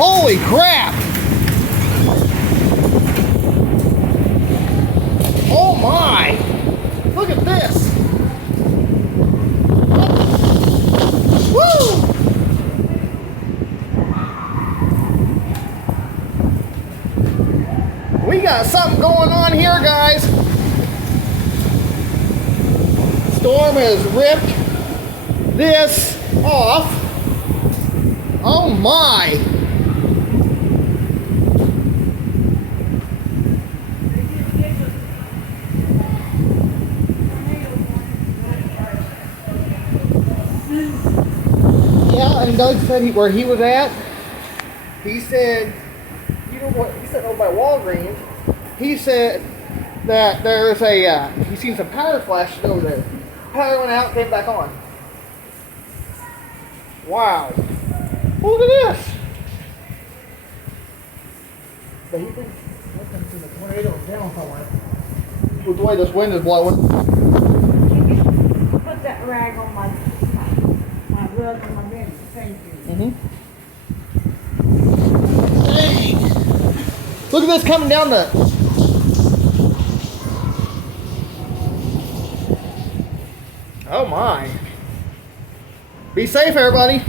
Holy crap! Oh my! Look at this! Woo! We got something going on here, guys. Storm has ripped this off. Oh my! Yeah, and Doug said where he was at, he said, you know what, he said over by Walgreens, he said that there's a, he's seen some power flashes over there. Power went out, came back on. Wow. Look at this. But he thinks the tornado's down somewhere. With the way this wind is blowing. Put that rag on my rug and my bed. Thank you. Dang. Look at this coming down the... Oh my. Be safe, everybody.